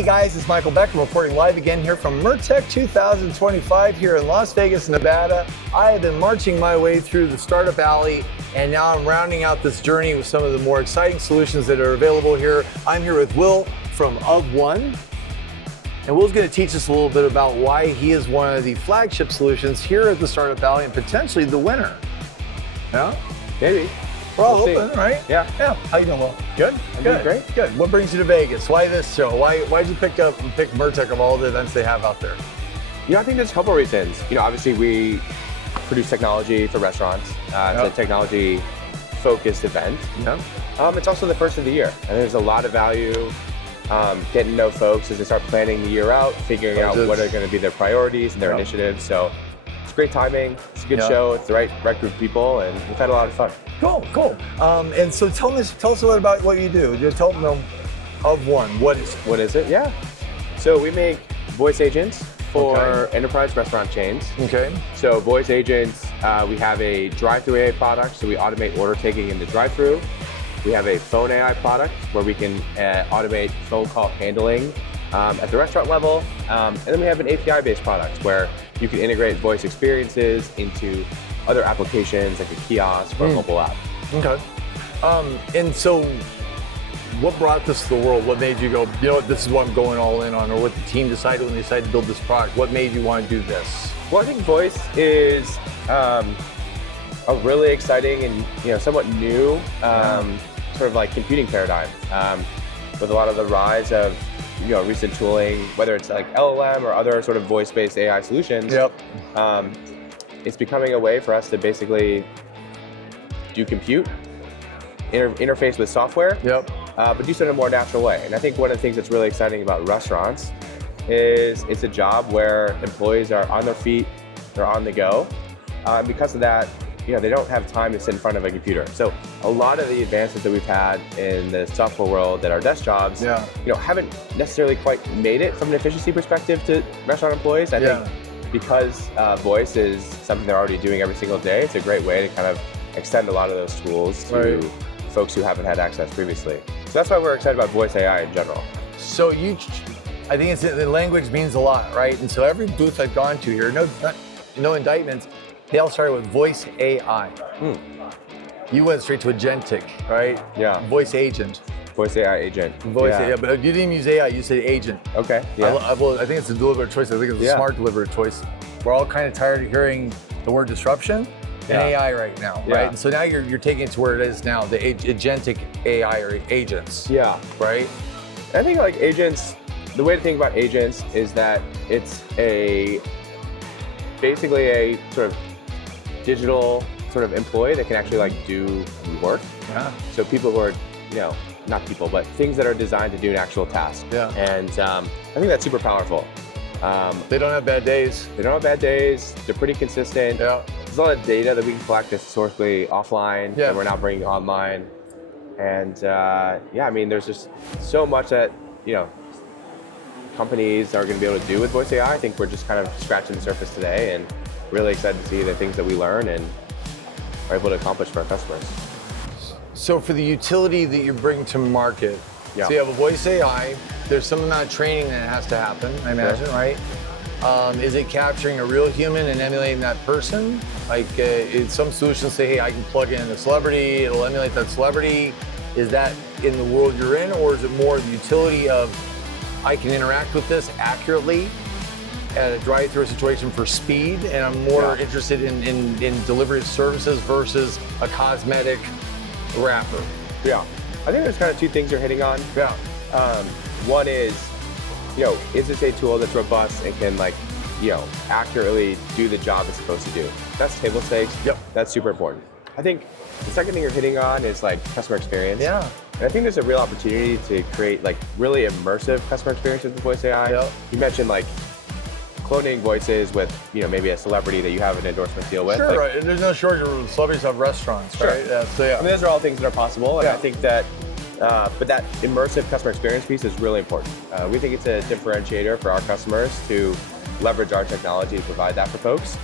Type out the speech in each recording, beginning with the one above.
Hey guys, it's Michael Beck. I'm reporting live again here from Murtec 2025 here in Las Vegas, Nevada. I have been marching my way through the startup alley, and now I'm rounding out this journey with some of the more exciting solutions that are available here. I'm here with Will from ofOne, and Will's going to teach us a little bit about why he is one of the flagship solutions here at the startup alley and potentially the winner. Yeah? Maybe. We're all hoping, right? Yeah. How you doing, Will? Good? I'm Good. doing great. Good. What brings you to Vegas? Why this show? Why'd you pick Murtec of all the events they have out there? You know, I think there's a couple reasons. You know, obviously we produce technology for restaurants. It's a technology-focused event. Yeah. It's also the first of the year, and there's a lot of value getting to know folks as they start planning the year out, figuring out what are going to be their priorities and their initiatives. So it's great timing. It's a good show. It's the right group of people, and we've had a lot of fun. Cool. And so tell us a little about what you do. Just tell them ofOne. What is it? Yeah. So we make voice agents for enterprise restaurant chains. Okay. So voice agents, we have a Drive-Thru AI product, so we automate order taking in the Drive-Thru. We have a phone AI product where we can automate phone call handling at the restaurant level. And then we have an API-based product where you can integrate voice experiences into other applications like a kiosk or a mobile app. Okay. And so what brought this to the world? What made you go, you know what, this is what I'm going all in on, or what the team decided when they decided to build this product? What made you want to do this? Well, I think voice is a really exciting and somewhat new sort of like computing paradigm with a lot of the rise of recent tooling, whether it's like LLM or other sort of voice-based AI solutions. It's becoming a way for us to basically do compute, interface with software, but do so in a more natural way. And I think one of the things that's really exciting about restaurants is it's a job where employees are on their feet, they're on the go. And because of that, they don't have time to sit in front of a computer. So a lot of the advances that we've had in the software world that are desk jobs, haven't necessarily quite made it from an efficiency perspective to restaurant employees. I think because voice is something they're already doing every single day, it's a great way to kind of extend a lot of those tools to folks who haven't had access previously. So that's why we're excited about voice AI in general. So I think the language means a lot, right? And so every booth I've gone to here, no indictments, they all started with voice AI. You went straight to agentic, right? Yeah. Voice agent. Voice AI agent. AI, but you didn't use AI, you said agent. Okay, yeah. I think it's a deliberate choice. I think it's a smart deliberate choice. We're all kind of tired of hearing the word disruption in AI right now, right? And so now you're taking it to where it is now, the agentic AI or agents. Yeah. Right? I think like agents, the way to think about agents is that it's basically a sort of digital sort of employee that can actually like do work. Yeah. So people who are, not people, but things that are designed to do an actual task. Yeah. And I think that's super powerful. They don't have bad days. They don't have bad days. They're pretty consistent. Yeah. There's a lot of data that we can collect that's historically offline that we're now bringing online. And I mean, there's just so much that, companies are going to be able to do with voice AI. I think we're just kind of scratching the surface today and really excited to see the things that we learn and are able to accomplish for our customers. So for the utility that you bring to market, so you have a voice AI, there's some amount of training that has to happen, I imagine, right? Is it capturing a real human and emulating that person? Like some solutions say, hey, I can plug in a celebrity, it'll emulate that celebrity. Is that in the world you're in, or is it more the utility of, I can interact with this accurately at a drive-thru situation for speed, and I'm more interested in delivery of services versus a cosmetic wrapper? Yeah, I think there's kind of two things you're hitting on. Yeah. One is, is this a tool that's robust and can accurately do the job it's supposed to do? That's table stakes. Yep. That's super important. I think the second thing you're hitting on is like customer experience. Yeah. And I think there's a real opportunity to create like really immersive customer experiences with voice AI. Yep. You mentioned like cloning voices with maybe a celebrity that you have an endorsement deal with. Sure, right. And there's no shortage of celebrities have restaurants, right? Yeah, I mean, those are all things that are possible, and I think that, but that immersive customer experience piece is really important. We think it's a differentiator for our customers to leverage our technology to provide that for folks.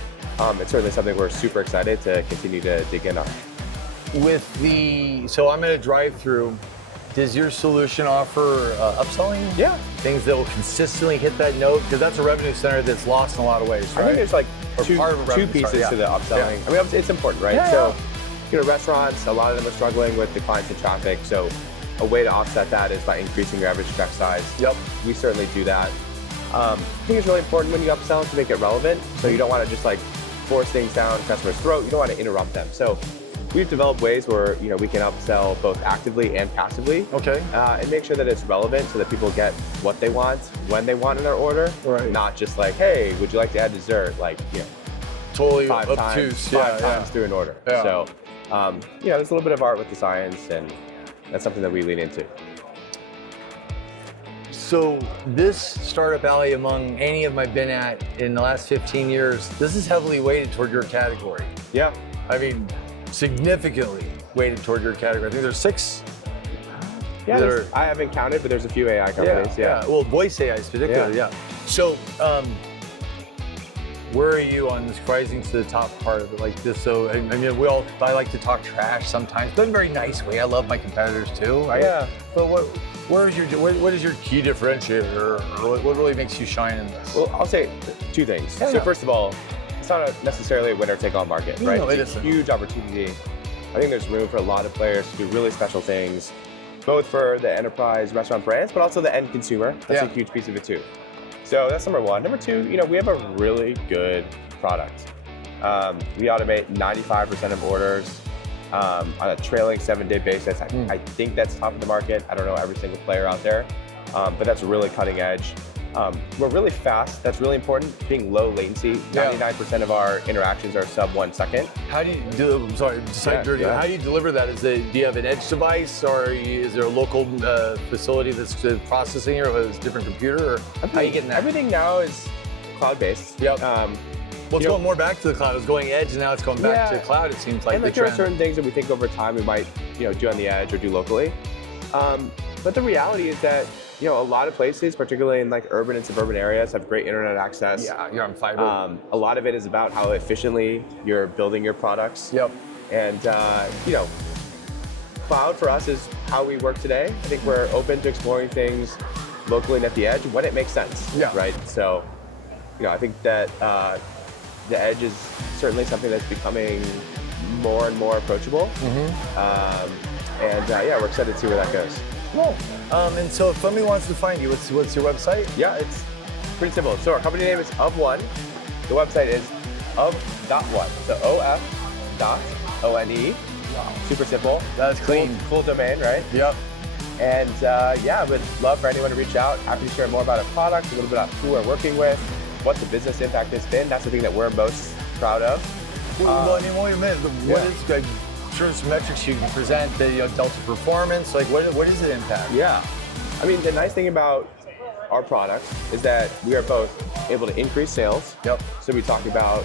It's certainly something we're super excited to continue to dig in on. So I'm at a drive-thru Does your solution offer upselling? Yeah. Things that will consistently hit that note? Because that's a revenue center that's lost in a lot of ways, right? I think there's like Or two part of a revenue pieces center, to the upselling. Yeah. I mean, obviously it's important, right? Yeah, So, you know, restaurants, a lot of them are struggling with declines in traffic. So a way to offset that is by increasing your average check size. Yep. We certainly do that. I think it's really important when you upsell to make it relevant. So you don't want to just like force things down customers' throat. You don't want to interrupt them. So we've developed ways where, you know, we can upsell both actively and passively. Okay. And make sure that it's relevant so that people get what they want, when they want in their order. Right. Not just like, hey, would you like to add dessert? Like, you know, Totally five obtuse. times through an order. Yeah. So, you know, there's a little bit of art with the science, and that's something that we lean into. So this startup alley, among any of I've been at in the last 15 years, this is heavily weighted toward your category. Yeah. I mean, significantly weighted toward your category. I think there's 6. Yeah, I haven't counted, but there's a few AI companies. Yeah. Well, voice AI is particularly, yeah. So, where are you on this rising to the top part of it like this? So, I mean, I like to talk trash sometimes, but in a very nice way. I love my competitors too. Right? Yeah. But what is your key differentiator, or what really makes you shine in this? Well, I'll say 2 things. Yeah. So first of all, it's not necessarily a winner-take-all market, right? No, it it's a isn't. huge opportunity. I think there's room for a lot of players to do really special things, both for the enterprise restaurant brands, but also the end consumer. That's a huge piece of it too. So that's number 1. Number 2, you know, we have a really good product. We automate 95% of orders on a trailing 7-day basis. I think that's top of the market. I don't know every single player out there, but that's really cutting edge. We're really fast. That's really important. Being low latency. 99% of our interactions are sub 1 second. How do you do? Sorry, how do you deliver that? Do you have an edge device, or is there a local facility that's processing it, or is it a different computer, or how are you getting that? Everything now is cloud-based. Yep. Well, it's going more back to the cloud. It was going edge, and now it's going back to the cloud. It seems like and the there are trend. certain things that we think over time we might, you know, do on the edge or do locally. But the reality is that, you know, a lot of places, particularly in like urban and suburban areas, have great internet access. Yeah, you're on fiber. A lot of it is about how efficiently you're building your products. Yep. And, you know, cloud for us is how we work today. I think we're open to exploring things locally and at the edge when it makes sense. Yeah. Right. So, you know, I think that the edge is certainly something that's becoming more and more approachable. Yeah, we're excited to see where that goes. Cool. And so if somebody wants to find you, what's your website? Yeah, it's pretty simple. So our company name is ofOne. The website is of.one. So of.one. Wow. Super simple. That's clean. Cool domain, right? Yep. And yeah, I would love for anyone to reach out. Happy to share more about our product, a little bit about who we're working with, what the business impact has been. That's the thing that we're most proud of. Well, I mean, wait a minute. What is, like, sure, some metrics you can present, the delta performance, like what does it impact? Yeah. I mean, the nice thing about our product is that we are both able to increase sales. Yep. So we talk about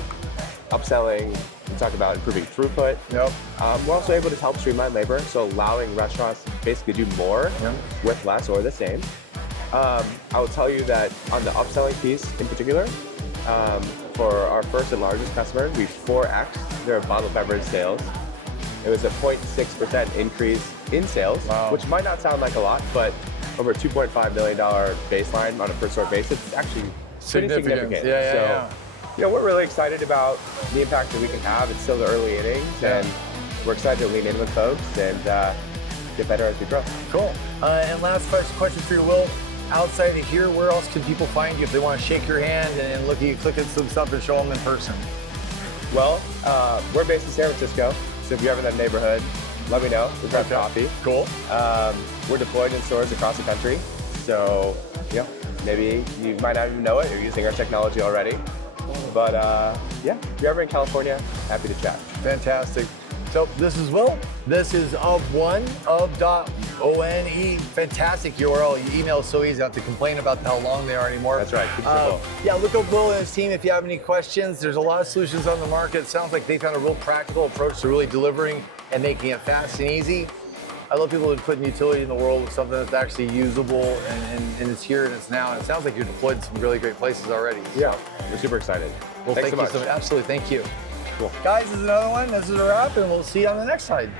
upselling, we talk about improving throughput. Yep. We're also able to help streamline labor, so allowing restaurants to basically do more with less or the same. I will tell you that on the upselling piece in particular, for our first and largest customer, we 4x their bottled beverage sales. It was a 0.6% increase in sales, which might not sound like a lot, but over a $2.5 million baseline on a per store basis, it's actually pretty significant. Yeah. You know, we're really excited about the impact that we can have. It's still the early innings, and we're excited to lean in with folks and get better as we grow. Cool. And last question for you, Will. Outside of here, where else can people find you if they want to shake your hand and look at you, click at some stuff and show them in person? Well, we're based in San Francisco, so if you're ever in that neighborhood, let me know. We'll grab coffee. Cool. We're deployed in stores across the country, so maybe you might not even know it. You're using our technology already. But yeah, if you're ever in California, happy to chat. Fantastic. So this is Will. This is ofOne, of.one. Fantastic URL. Your email is so easy. I don't have to complain about how long they are anymore. That's right. Keep it simple. Yeah, look up Will and his team if you have any questions. There's a lot of solutions on the market. It sounds like they found a real practical approach to really delivering and making it fast and easy. I love people who put utility in the world with something that's actually usable and it's here and it's now. And it sounds like you're deployed in some really great places already. Yeah, we're super excited. Well, Thanks thank you so much. Absolutely, thank you. Cool. Guys, this is another one. This is a wrap, and we'll see you on the next side.